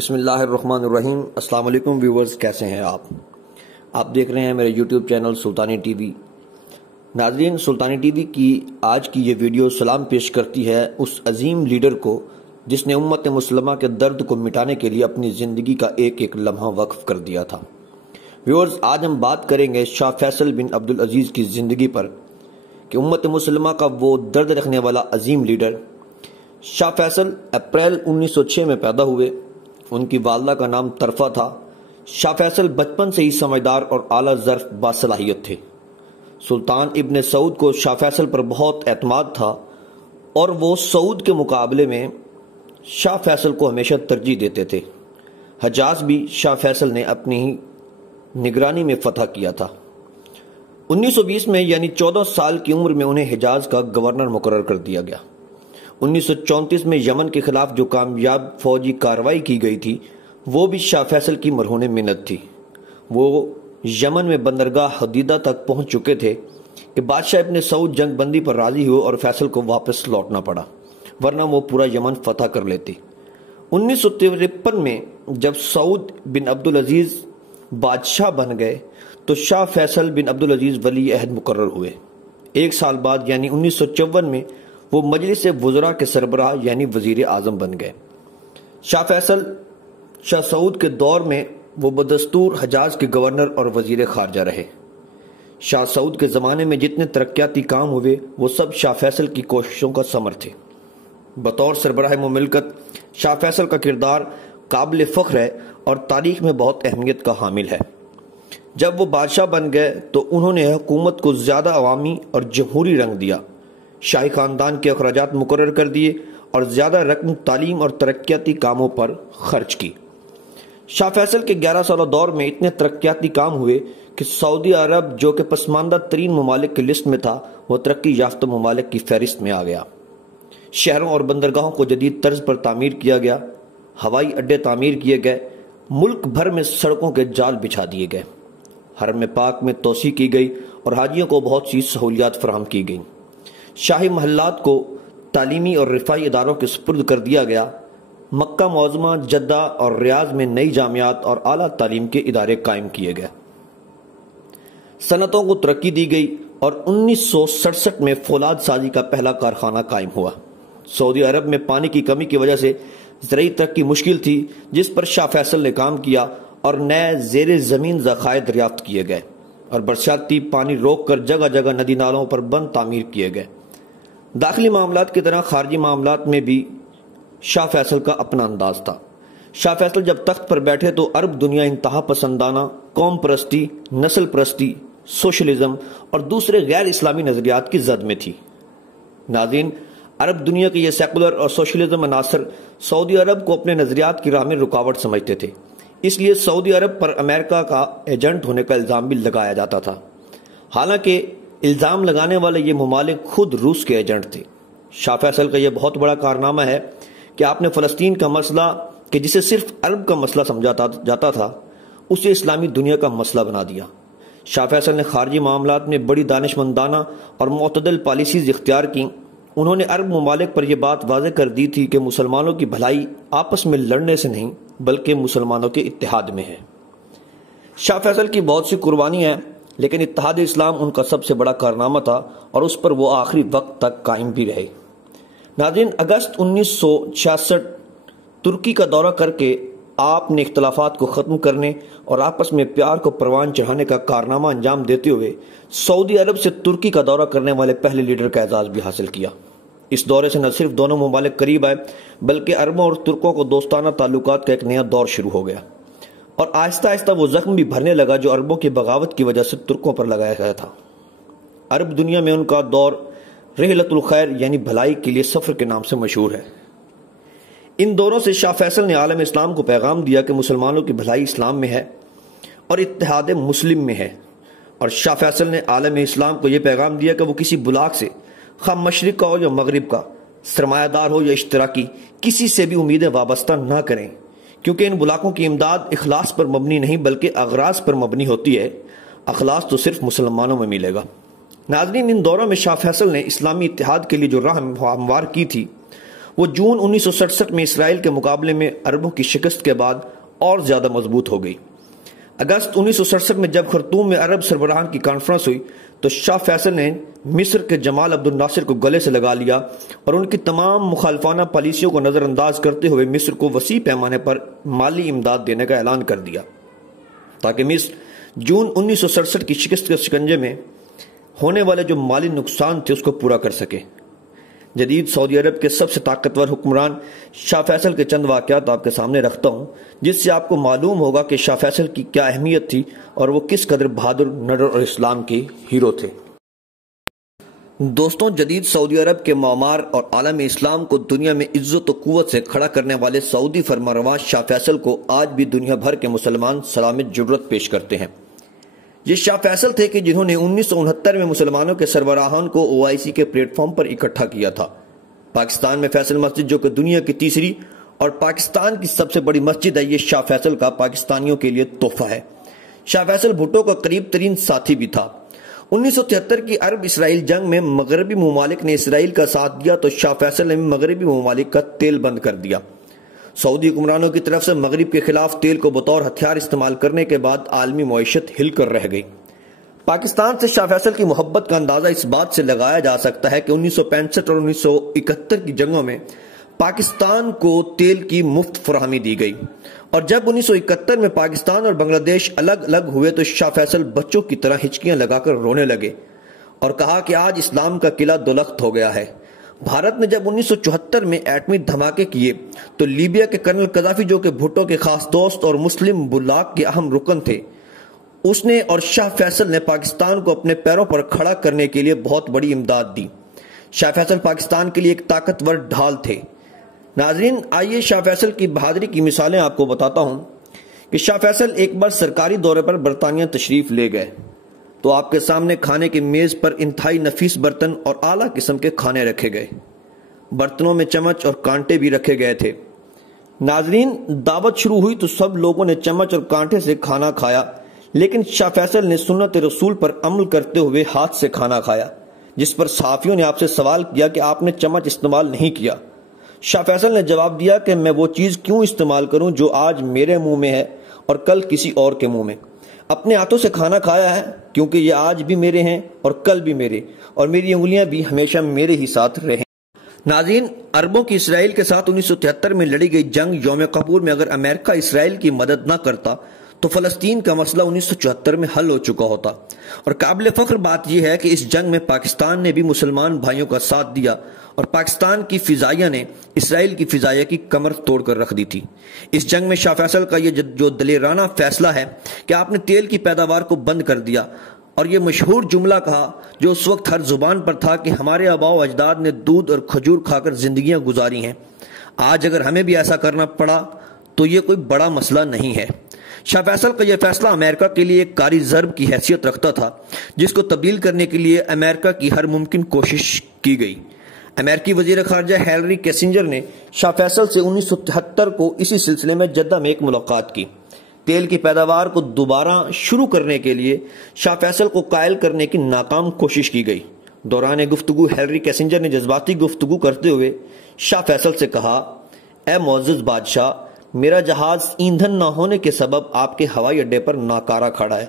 بسم اللہ الرحمن الرحیم۔ السلام علیکم ویورز، کیسے ہیں آپ دیکھ رہے ہیں میرے یوٹیوب چینل سلطانی ٹی وی۔ ناظرین، سلطانی ٹی وی کی آج کی یہ ویڈیو سلام پیش کرتی ہے اس عظیم لیڈر کو جس نے امت مسلمہ کے درد کو مٹانے کے لیے اپنی زندگی کا ایک ایک لمحہ وقف کر دیا تھا۔ ویورز، آج ہم بات کریں گے شاہ فیصل بن عبدالعزیز کی زندگی پر کہ امت مسلمہ کا وہ درد رکھنے والا عظیم لیڈر شاہ فیصل اپریل 1906 میں پیدا ہوئے۔ ان کی والدہ کا نام طرفہ تھا۔ شاہ فیصل بچپن سے ہی سمجھدار اور اعلیٰ ظرف باصلاحیت تھے۔ سلطان ابن سعود کو شاہ فیصل پر بہت اعتماد تھا اور وہ سعود کے مقابلے میں شاہ فیصل کو ہمیشہ ترجیح دیتے تھے۔ حجاز بھی شاہ فیصل نے اپنی ہی نگرانی میں فتح کیا تھا۔ 1920 میں یعنی 14 سال کی عمر میں انہیں حجاز کا گورنر مقرر کر دیا گیا۔ 1934 میں یمن کے خلاف جو کامیاب فوجی کارروائی کی گئی تھی وہ بھی شاہ فیصل کی مرہون منت تھی۔ وہ یمن میں بندرگاہ حدیدہ تک پہنچ چکے تھے کہ بادشاہ ابن سعود جنگ بندی پر راضی ہوئے اور فیصل کو واپس لوٹنا پڑا، ورنہ وہ پورا یمن فتح کر لیتے۔ 1953 میں جب سعود بن عبدالعزیز بادشاہ بن گئے تو شاہ فیصل بن عبدالعزیز ولی عہد مقرر ہوئے۔ ایک سال بعد یعنی 1954 میں وہ مجلس وزراء کے سربراہ یعنی وزیر اعظم بن گئے۔ شاہ فیصل شاہ سعود کے دور میں وہ بدستور حجاز کے گورنر اور وزیر خارجہ رہے۔ شاہ سعود کے زمانے میں جتنے ترقیاتی کام ہوئے وہ سب شاہ فیصل کی کوششوں کا ثمر تھے۔ بطور سربراہ مملکت شاہ فیصل کا کردار قابل فخر ہے اور تاریخ میں بہت اہمیت کا حامل ہے۔ جب وہ بادشاہ بن گئے تو انہوں نے حکومت کو زیادہ عوامی اور جمہوری رنگ دیا، شاہی خاندان کے اخراجات مقرر کر دیے اور زیادہ رقم تعلیم اور ترقیاتی کاموں پر خرچ کی۔ شاہ فیصل کے 11 سالہ دور میں اتنے ترقیاتی کام ہوئے کہ سعودی عرب جو کہ پسماندہ ترین ممالک کی لسٹ میں تھا وہ ترقی یافتہ ممالک کی فہرست میں آ گیا۔ شہروں اور بندرگاہوں کو جدید طرز پر تعمیر کیا گیا، ہوائی اڈے تعمیر کیے گئے، ملک بھر میں سڑکوں کے جال بچھا دیے گئے، حرم پاک میں توسیع کی گئی اور حاجیوں کو بہت سی سہولیات فراہم کی گئیں۔ شاہی محلات کو تعلیمی اور رفاہی اداروں کے سپرد کر دیا گیا۔ مکہ معظمہ، جدہ اور ریاض میں نئی جامعات اور اعلیٰ تعلیم کے ادارے قائم کیے گئے۔ صنعتوں کو ترقی دی گئی اور 1967 میں فولاد سازی کا پہلا کارخانہ قائم ہوا۔ سعودی عرب میں پانی کی کمی کی وجہ سے زرعی ترقی مشکل تھی، جس پر شاہ فیصل نے کام کیا اور نئے زیر زمین ذخائر دریافت کیے گئے اور برساتی پانی روک کر جگہ جگہ ندی نالوں پر بند تعمیر کیے گئے۔ داخلی معاملات کی طرح خارجی معاملات میں بھی شاہ فیصل کا اپنا انداز تھا۔ شاہ فیصل جب تخت پر بیٹھے تو عرب دنیا انتہا پسندانہ، قوم پرستی، نسل پرستی، سوشلزم اور دوسرے غیر اسلامی نظریات کی زد میں تھی۔ ناظرین، عرب دنیا کے یہ سیکولر اور سوشلزم عناصر سعودی عرب کو اپنے نظریات کی راہ میں رکاوٹ سمجھتے تھے، اس لیے سعودی عرب پر امریکہ کا ایجنٹ ہونے کا الزام بھی لگایا جاتا تھا۔ حالانکہ الزام لگانے والے یہ ممالک خود روس کے ایجنٹ تھے۔ شاہ فیصل کا یہ بہت بڑا کارنامہ ہے کہ آپ نے فلسطین کا مسئلہ، کہ جسے صرف عرب کا مسئلہ سمجھا جاتا تھا، اسے اسلامی دنیا کا مسئلہ بنا دیا۔ شاہ فیصل نے خارجی معاملات میں بڑی دانشمندانہ اور معتدل پالیسیز اختیار کی۔ انہوں نے عرب ممالک پر یہ بات واضح کر دی تھی کہ مسلمانوں کی بھلائی آپس میں لڑنے سے نہیں بلکہ مسلمانوں کے اتحاد میں ہے۔ شاہ فیصل کی بہت سی قربانی ہیں، لیکن اتحاد اسلام ان کا سب سے بڑا کارنامہ تھا اور اس پر وہ آخری وقت تک قائم بھی رہے۔ ناظرین، اگست 1966 ترکی کا دورہ کر کے آپ نے اختلافات کو ختم کرنے اور آپس میں پیار کو پروان چڑھانے کا کارنامہ انجام دیتے ہوئے سعودی عرب سے ترکی کا دورہ کرنے والے پہلے لیڈر کا اعزاز بھی حاصل کیا۔ اس دورے سے نہ صرف دونوں ممالک قریب آئے بلکہ عربوں اور ترکوں کو دوستانہ تعلقات کا ایک نیا دور شروع ہو گیا، اور آہستہ آہستہ وہ زخم بھی بھرنے لگا جو عربوں کی بغاوت کی وجہ سے ترکوں پر لگایا گیا تھا۔ عرب دنیا میں ان کا دور رحلت الخیر یعنی بھلائی کے لیے سفر کے نام سے مشہور ہے۔ ان دوروں سے شاہ فیصل نے عالم اسلام کو پیغام دیا کہ مسلمانوں کی بھلائی اسلام میں ہے اور اتحاد مسلم میں ہے، اور شاہ فیصل نے عالم اسلام کو یہ پیغام دیا کہ وہ کسی بلاک سے، خواہ مشرق کا ہو یا مغرب کا، سرمایہ دار ہو یا اشتراکی، کسی سے بھی امیدیں وابستہ نہ کریں، کیونکہ ان بلاکوں کی امداد اخلاص پر مبنی نہیں بلکہ اغراض پر مبنی ہوتی ہے۔ اخلاص تو صرف مسلمانوں میں ملے گا۔ ناظرین، ان دوروں میں شاہ فیصل نے اسلامی اتحاد کے لیے جو راہ ہموار کی تھی وہ جون 1967 میں اسرائیل کے مقابلے میں عربوں کی شکست کے بعد اور زیادہ مضبوط ہو گئی۔ اگست 1967 میں جب خرطوم میں عرب سربراہان کی کانفرنس ہوئی تو شاہ فیصل نے مصر کے جمال عبد الناصر کو گلے سے لگا لیا اور ان کی تمام مخالفانہ پالیسیوں کو نظر انداز کرتے ہوئے مصر کو وسیع پیمانے پر مالی امداد دینے کا اعلان کر دیا تاکہ مصر جون 1967 کی شکست کے شکنجے میں ہونے والے جو مالی نقصان تھے اس کو پورا کر سکے۔ جدید سعودی عرب کے سب سے طاقتور حکمران شاہ فیصل کے چند واقعات آپ کے سامنے رکھتا ہوں، جس سے آپ کو معلوم ہوگا کہ شاہ فیصل کی کیا اہمیت تھی اور وہ کس قدر بہادر، نڈر اور اسلام کے ہیرو تھے۔ دوستوں، جدید سعودی عرب کے معمار اور عالم اسلام کو دنیا میں عزت و قوت سے کھڑا کرنے والے سعودی فرمانروا شاہ فیصل کو آج بھی دنیا بھر کے مسلمان سلام جرت پیش کرتے ہیں۔ یہ شاہ فیصل تھے کہ جنہوں نے 1969 میں مسلمانوں کے سربراہان کو OIC کے پلیٹ فارم پر اکٹھا کیا تھا۔ پاکستان میں فیصل مسجد، جو کہ دنیا کی تیسری اور پاکستان کی سب سے بڑی مسجد ہے، یہ شاہ فیصل کا پاکستانیوں کے لیے تحفہ ہے۔ شاہ فیصل بھٹو کا قریب ترین ساتھی بھی تھا۔ 1973 کی عرب اسرائیل جنگ میں مغربی ممالک نے اسرائیل کا ساتھ دیا تو شاہ فیصل نے مغربی ممالک کا تیل بند کر دیا۔ سعودی حکمرانوں کی طرف سے مغرب کے خلاف تیل کو بطور ہتھیار استعمال کرنے کے بعد عالمی معیشت ہل کر رہ گئی۔ پاکستان سے شاہ فیصل کی محبت کا اندازہ اس بات سے لگایا جا سکتا ہے کہ 1965 اور 1971 کی جنگوں میں پاکستان کو تیل کی مفت فراہمی دی گئی، اور جب 1971 میں پاکستان اور بنگلہ دیش الگ الگ ہوئے تو شاہ فیصل بچوں کی طرح ہچکیاں لگا کر رونے لگے اور کہا کہ آج اسلام کا قلعہ دولخت ہو گیا ہے۔ بھارت نے جب 1974 میں ایٹمی دھماکے کیے تو لیبیا کے کرنل قذافی، جو کہ بھٹو کے خاص دوست اور مسلم بلاک کے اہم رکن تھے، اس نے اور شاہ فیصل نے پاکستان کو اپنے پیروں پر کھڑا کرنے کے لیے بہت بڑی امداد دی۔ شاہ فیصل پاکستان کے لیے ایک طاقتور ڈھال تھے۔ ناظرین، آئیے شاہ فیصل کی بہادری کی مثالیں آپ کو بتاتا ہوں کہ شاہ فیصل ایک بار سرکاری دورے پر برطانیہ تشریف لے گئے تو آپ کے سامنے کھانے کی میز پر انتہائی نفیس برتن اور اعلیٰ قسم کے کھانے رکھے گئے۔ برتنوں میں چمچ اور کانٹے بھی رکھے گئے تھے۔ ناظرین، دعوت شروع ہوئی تو سب لوگوں نے چمچ اور کانٹے سے کھانا کھایا، لیکن شاہ فیصل نے سنت رسول پر عمل کرتے ہوئے ہاتھ سے کھانا کھایا، جس پر صحافیوں نے آپ سے سوال کیا کہ آپ نے چمچ استعمال نہیں کیا۔ شاہ فیصل نے جواب دیا کہ میں وہ چیز کیوں استعمال کروں جو آج میرے منہ میں ہے اور کل کسی اور کے منہ میں۔ اپنے ہاتھوں سے کھانا کھایا ہے کیونکہ یہ آج بھی میرے ہیں اور کل بھی میرے، اور میری انگلیاں بھی ہمیشہ میرے ہی ساتھ رہیں۔ ناظرین، عربوں کی اسرائیل کے ساتھ 1973 میں لڑی گئی جنگ یوم کپور میں اگر امریکہ اسرائیل کی مدد نہ کرتا تو فلسطین کا مسئلہ 1974 میں حل ہو چکا ہوتا، اور قابل فخر بات یہ ہے کہ اس جنگ میں پاکستان نے بھی مسلمان بھائیوں کا ساتھ دیا اور پاکستان کی فضائیہ نے اسرائیل کی فضائیہ کی کمر توڑ کر رکھ دی تھی۔ اس جنگ میں شاہ فیصل کا یہ جو دلیرانہ فیصلہ ہے کہ آپ نے تیل کی پیداوار کو بند کر دیا اور یہ مشہور جملہ کہا جو اس وقت ہر زبان پر تھا کہ ہمارے آباء و اجداد نے دودھ اور کھجور کھا کر زندگیاں گزاری ہیں، آج اگر ہمیں بھی ایسا کرنا پڑا تو یہ کوئی بڑا مسئلہ نہیں ہے۔ شاہ فیصل کا یہ فیصلہ امریکہ کے لیے ایک کاری ضرب کی حیثیت رکھتا تھا، جس کو تبدیل کرنے کے لیے امریکہ کی ہر ممکن کوشش کی گئی۔ امریکی وزیر خارجہ ہیلری کیسنجر نے شاہ فیصل سے 1973 کو اسی سلسلے میں جدہ میں ایک ملاقات کی۔ تیل کی پیداوار کو دوبارہ شروع کرنے کے لیے شاہ فیصل کو قائل کرنے کی ناکام کوشش کی گئی۔ دوران گفتگو ہیلری کیسنجر نے جذباتی گفتگو کرتے ہوئے شاہ فیصل سے کہا، اے معزز بادشاہ، میرا جہاز ایندھن نہ ہونے کے سبب آپ کے ہوائی اڈے پر ناکارہ کھڑا ہے،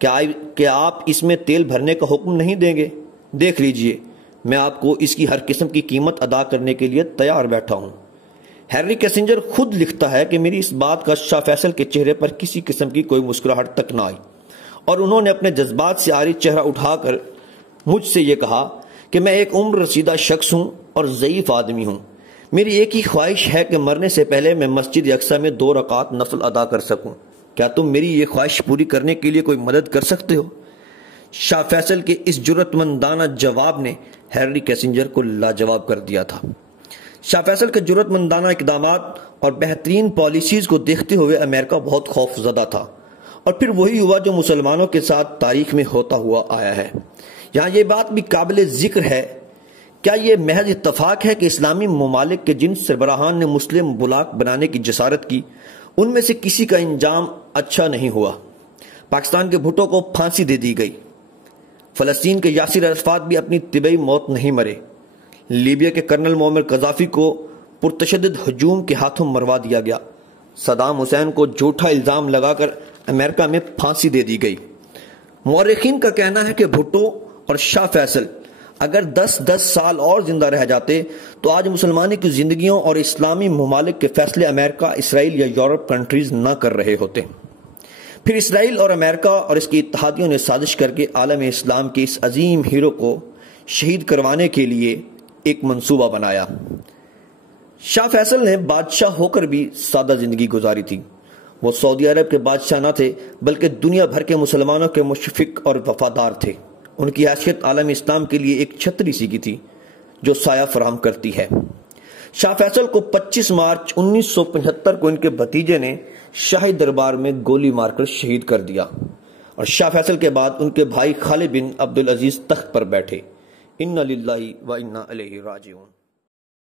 کیا آپ اس میں تیل بھرنے کا حکم نہیں دیں گے؟ دیکھ لیجئے، میں آپ کو اس کی ہر قسم کی قیمت ادا کرنے کے لیے تیار بیٹھا ہوں۔ ہیلری کیسنجر خود لکھتا ہے کہ میری اس بات کا شاہ فیصل کے چہرے پر کسی قسم کی کوئی مسکراہٹ تک نہ آئی، اور انہوں نے اپنے جذبات سے عاری چہرہ اٹھا کر مجھ سے یہ کہا کہ میں ایک عمر رسیدہ شخص ہوں اور ضعیف آدمی ہوں، میری ایک ہی خواہش ہے کہ مرنے سے پہلے میں مسجد اقصی میں 2 رکعات نفل ادا کر سکوں، کیا تم میری یہ خواہش پوری کرنے کے لیے کوئی مدد کر سکتے ہو؟ شاہ فیصل کے اس جرأت مندانہ جواب نے ہیلری کیسنجر کو لاجواب کر دیا تھا۔ شاہ فیصل کے جرأت مندانہ اقدامات اور بہترین پالیسیز کو دیکھتے ہوئے امریکہ بہت خوف زدہ تھا، اور پھر وہی ہوا جو مسلمانوں کے ساتھ تاریخ میں ہوتا ہوا آیا ہے۔ یہاں یہ بات بھی قابل ذکر ہے، کیا یہ محض اتفاق ہے کہ اسلامی ممالک کے جن سربراہان نے مسلم بلاک بنانے کی جسارت کی، ان میں سے کسی کا انجام اچھا نہیں ہوا؟ پاکستان کے بھٹو کو پھانسی دے دی گئی، فلسطین کے یاسر عرفات بھی اپنی طبعی موت نہیں مرے، لیبیا کے کرنل معمر قذافی کو پرتشدد ہجوم کے ہاتھوں مروا دیا گیا۔ صدام حسین کو جھوٹا الزام لگا کر امریکہ میں پھانسی دے دی گئی۔ مورخین کا کہنا ہے کہ بھٹو اور شاہ فیصل اگر 10 سال اور زندہ رہ جاتے تو آج مسلمانوں کی زندگیوں اور اسلامی ممالک کے فیصلے امریکہ، اسرائیل یا یورپ کنٹریز نہ کر رہے ہوتے۔ پھر اسرائیل اور امریکہ اور اس کے اتحادیوں نے سازش کر کے عالم اسلام کے اس عظیم ہیرو کو شہید کروانے کے لیے ایک منصوبہ بنایا۔ شاہ فیصل نے بادشاہ ہو کر بھی سادہ زندگی گزاری تھی۔ وہ سعودی عرب کے بادشاہ نہ تھے بلکہ دنیا بھر کے مسلمانوں کے مشفق اور وفادار تھے۔ ان کی حیثیت عالم اسلام کے لیے ایک چھتری سی کی تھی جو سایہ فراہم کرتی ہے۔ شاہ فیصل کو 25 مارچ 1975 کو ان کے بھتیجے نے شاہی دربار میں گولی مار کر شہید کر دیا، اور شاہ فیصل کے بعد ان کے بھائی خالد بن عبدالعزیز تخت پر بیٹھے۔ انا للہ و انا الیہ راجعون۔